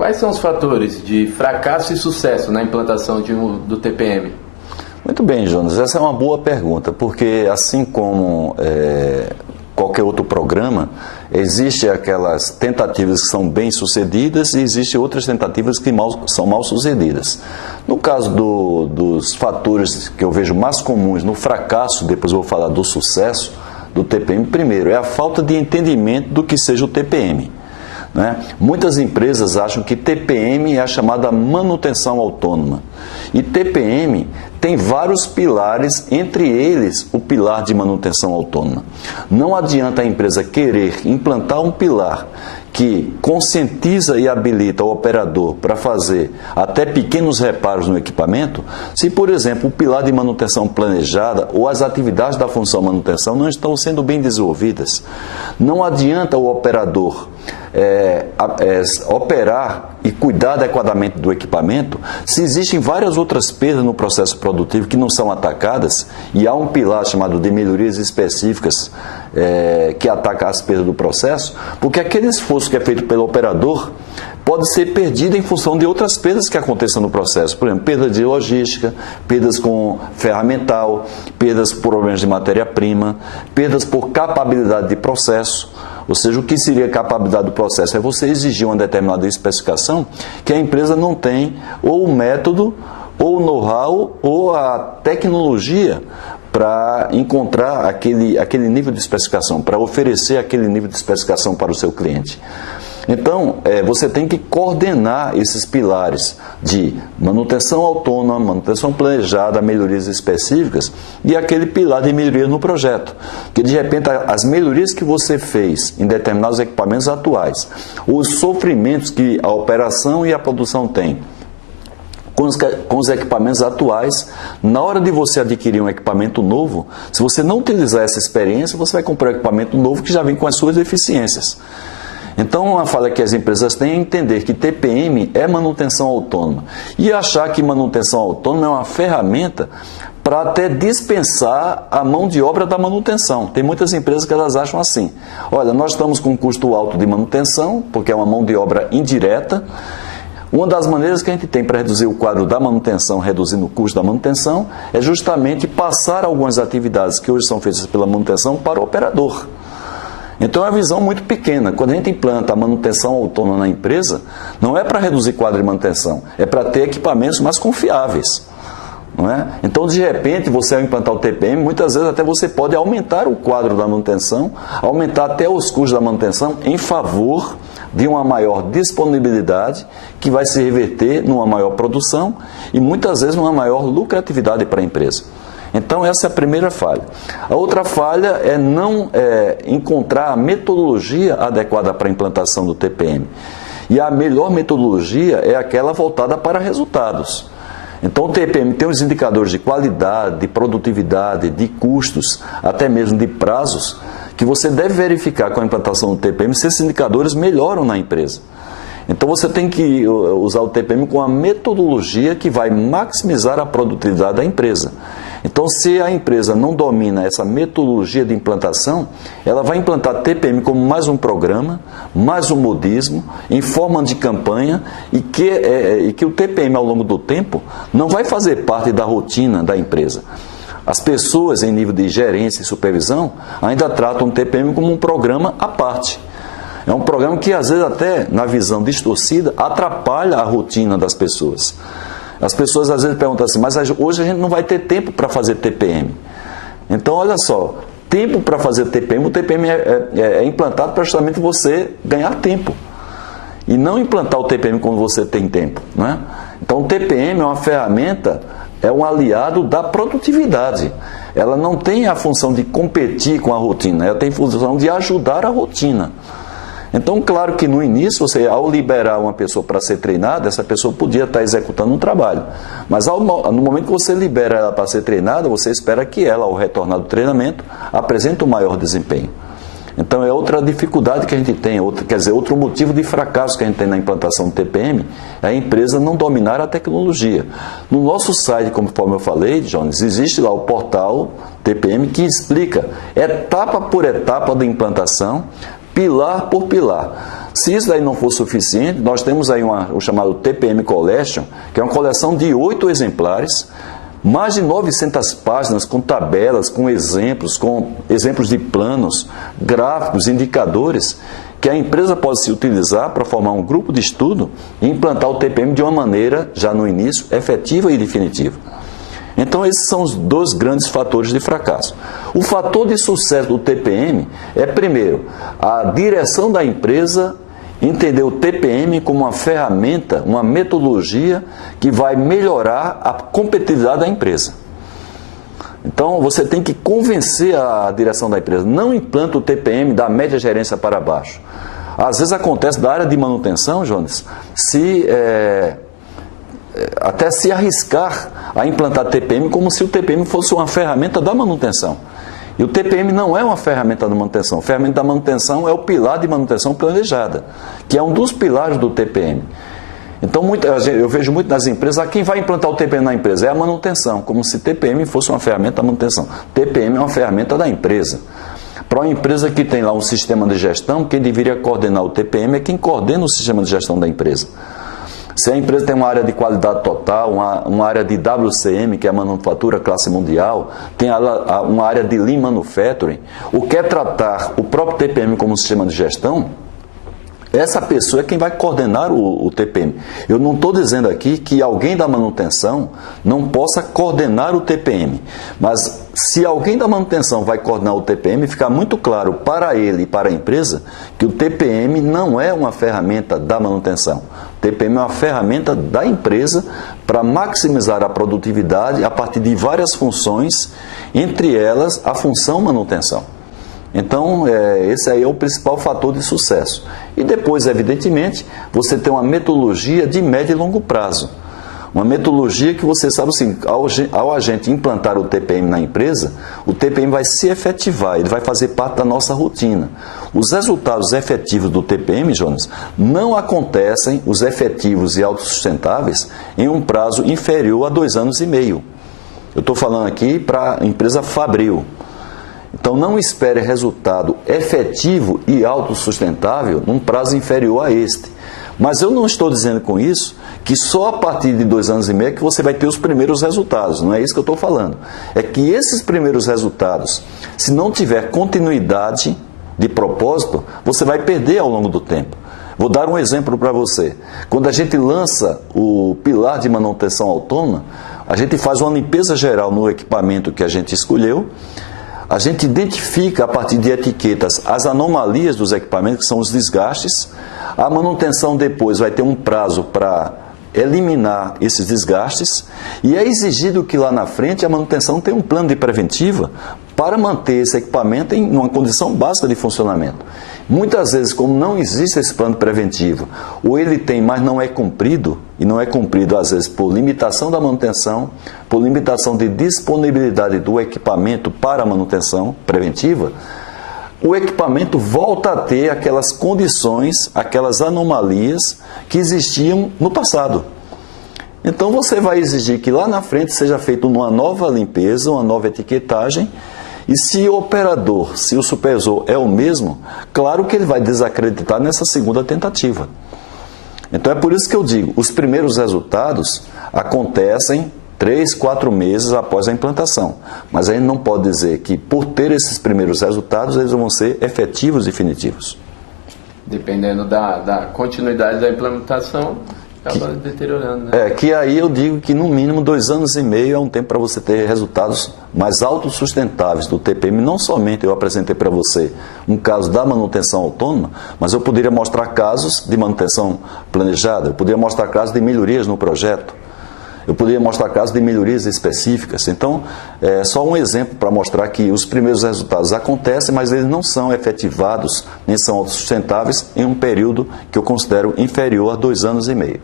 Quais são os fatores de fracasso e sucesso na implantação do TPM? Muito bem, Jonas, essa é uma boa pergunta, porque assim como qualquer outro programa, existem aquelas tentativas que são bem-sucedidas e existem outras tentativas que são mal-sucedidas. No caso dos fatores que eu vejo mais comuns no fracasso, depois eu vou falar do sucesso do TPM, primeiro é a falta de entendimento do que seja o TPM. Muitas empresas acham que TPM é a chamada manutenção autônoma. E TPM tem vários pilares, entre eles o pilar de manutenção autônoma. Não adianta a empresa querer implantar um pilar que conscientiza e habilita o operador para fazer até pequenos reparos no equipamento, se, por exemplo, o pilar de manutenção planejada ou as atividades da função manutenção não estão sendo bem desenvolvidas. Não adianta o operador operar e cuidar adequadamente do equipamento se existem várias outras perdas no processo produtivo que não são atacadas e há um pilar chamado de melhorias específicas que ataca as perdas do processo, porque aquele esforço que é feito pelo operador pode ser perdido em função de outras perdas que aconteçam no processo. Por exemplo, perda de logística, perdas com ferramental, perdas por problemas de matéria-prima, perdas por capabilidade de processo. Ou seja, o que seria capacidade do processo? É você exigir uma determinada especificação que a empresa não tem ou o método, ou o know-how, ou a tecnologia para encontrar aquele nível de especificação, para oferecer aquele nível de especificação para o seu cliente. Então, você tem que coordenar esses pilares de manutenção autônoma, manutenção planejada, melhorias específicas e aquele pilar de melhoria no projeto. Que de repente as melhorias que você fez em determinados equipamentos atuais, os sofrimentos que a operação e a produção têm com os equipamentos atuais, na hora de você adquirir um equipamento novo, se você não utilizar essa experiência, você vai comprar um equipamento novo que já vem com as suas deficiências. Então, uma falha que as empresas têm é entender que TPM é manutenção autônoma e achar que manutenção autônoma é uma ferramenta para até dispensar a mão de obra da manutenção. Tem muitas empresas que elas acham assim: olha, nós estamos com um custo alto de manutenção, porque é uma mão de obra indireta. Uma das maneiras que a gente tem para reduzir o quadro da manutenção, reduzindo o custo da manutenção, é justamente passar algumas atividades que hoje são feitas pela manutenção para o operador. Então é uma visão muito pequena. Quando a gente implanta a manutenção autônoma na empresa, não é para reduzir quadro de manutenção, é para ter equipamentos mais confiáveis. Não é? Então, de repente, você ao implantar o TPM, muitas vezes até você pode aumentar o quadro da manutenção, aumentar até os custos da manutenção em favor de uma maior disponibilidade que vai se reverter numa maior produção e muitas vezes numa maior lucratividade para a empresa. Então, essa é a primeira falha. A outra falha é não encontrar a metodologia adequada para a implantação do TPM. E a melhor metodologia é aquela voltada para resultados. Então, o TPM tem os indicadores de qualidade, de produtividade, de custos, até mesmo de prazos, que você deve verificar com a implantação do TPM se esses indicadores melhoram na empresa. Então, você tem que usar o TPM com a metodologia que vai maximizar a produtividade da empresa. Então, se a empresa não domina essa metodologia de implantação, ela vai implantar TPM como mais um programa, mais um modismo, em forma de campanha, e que o TPM, ao longo do tempo, não vai fazer parte da rotina da empresa. As pessoas, em nível de gerência e supervisão, ainda tratam o TPM como um programa à parte. É um programa que, às vezes, até na visão distorcida, atrapalha a rotina das pessoas. As pessoas às vezes perguntam assim: mas hoje a gente não vai ter tempo para fazer TPM. Então, olha só, tempo para fazer TPM, o TPM é implantado para justamente você ganhar tempo. E não implantar o TPM quando você tem tempo. Não é? Então, o TPM é uma ferramenta, é um aliado da produtividade. Ela não tem a função de competir com a rotina, ela tem a função de ajudar a rotina. Então, claro que no início, você, ao liberar uma pessoa para ser treinada, essa pessoa podia estar executando um trabalho. Mas no momento que você libera ela para ser treinada, você espera que ela, ao retornar do treinamento, apresente um maior desempenho. Então, é outra dificuldade que a gente tem, outro motivo de fracasso que a gente tem na implantação do TPM, é a empresa não dominar a tecnologia. No nosso site, conforme eu falei, Jones, existe lá o portal TPM que explica etapa por etapa da implantação, pilar por pilar. Se isso daí não for suficiente, nós temos aí o chamado TPM Collection, que é uma coleção de 8 exemplares, mais de 900 páginas com tabelas, com exemplos de planos, gráficos, indicadores, que a empresa pode se utilizar para formar um grupo de estudo e implantar o TPM de uma maneira, já no início, efetiva e definitiva. Então, esses são os 2 grandes fatores de fracasso. O fator de sucesso do TPM é, primeiro, a direção da empresa entender o TPM como uma ferramenta, uma metodologia que vai melhorar a competitividade da empresa. Então, você tem que convencer a direção da empresa. Não implanta o TPM da média gerência para baixo. Às vezes acontece da área de manutenção, Jonas, até se arriscar a implantar TPM como se o TPM fosse uma ferramenta da manutenção. E o TPM não é uma ferramenta da manutenção. A ferramenta da manutenção é o pilar de manutenção planejada, que é um dos pilares do TPM. Então, eu vejo muito nas empresas, quem vai implantar o TPM na empresa é a manutenção, como se TPM fosse uma ferramenta da manutenção. TPM é uma ferramenta da empresa. Para uma empresa que tem lá um sistema de gestão, quem deveria coordenar o TPM é quem coordena o sistema de gestão da empresa. Se a empresa tem uma área de qualidade total, uma área de WCM, que é a manufatura classe mundial, tem uma área de Lean Manufacturing, ou quer tratar o próprio TPM como um sistema de gestão, essa pessoa é quem vai coordenar o TPM. Eu não estou dizendo aqui que alguém da manutenção não possa coordenar o TPM, mas se alguém da manutenção vai coordenar o TPM, fica muito claro para ele e para a empresa que o TPM não é uma ferramenta da manutenção. O TPM é uma ferramenta da empresa para maximizar a produtividade a partir de várias funções, entre elas a função manutenção. Então, esse aí é o principal fator de sucesso. E depois, evidentemente, você tem uma metodologia de médio e longo prazo. Uma metodologia que você sabe assim, ao a gente implantar o TPM na empresa, o TPM vai se efetivar, ele vai fazer parte da nossa rotina. Os resultados efetivos do TPM, Jonas, não acontecem, os efetivos e autossustentáveis, em um prazo inferior a 2 anos e meio. Eu estou falando aqui para a empresa Fabril. Então, não espere resultado efetivo e autossustentável num prazo inferior a este. Mas eu não estou dizendo com isso que só a partir de 2 anos e meio é que você vai ter os primeiros resultados. Não é isso que eu estou falando. É que esses primeiros resultados, se não tiver continuidade de propósito, você vai perder ao longo do tempo. Vou dar um exemplo para você. Quando a gente lança o pilar de manutenção autônoma, a gente faz uma limpeza geral no equipamento que a gente escolheu. A gente identifica a partir de etiquetas as anomalias dos equipamentos, que são os desgastes. A manutenção depois vai ter um prazo para eliminar esses desgastes e é exigido que lá na frente a manutenção tenha um plano de preventiva para manter esse equipamento em uma condição básica de funcionamento. Muitas vezes, como não existe esse plano preventivo, ou ele tem, mas não é cumprido, e não é cumprido às vezes por limitação da manutenção, por limitação de disponibilidade do equipamento para a manutenção preventiva, o equipamento volta a ter aquelas condições, aquelas anomalias que existiam no passado. Então você vai exigir que lá na frente seja feita uma nova limpeza, uma nova etiquetagem, e se o operador, se o supervisor é o mesmo, claro que ele vai desacreditar nessa segunda tentativa. Então é por isso que eu digo, os primeiros resultados acontecem 3, 4 meses após a implantação. Mas a gente não pode dizer que por ter esses primeiros resultados, eles vão ser efetivos e definitivos. Dependendo da continuidade da implementação, acaba deteriorando, né? Que aí eu digo que no mínimo 2 anos e meio é um tempo para você ter resultados mais autossustentáveis do TPM. Não somente eu apresentei para você um caso da manutenção autônoma, mas eu poderia mostrar casos de manutenção planejada, eu poderia mostrar casos de melhorias no projeto, eu poderia mostrar casos de melhorias específicas. Então, é só um exemplo para mostrar que os primeiros resultados acontecem, mas eles não são efetivados, nem são autossustentáveis em um período que eu considero inferior a 2 anos e meio.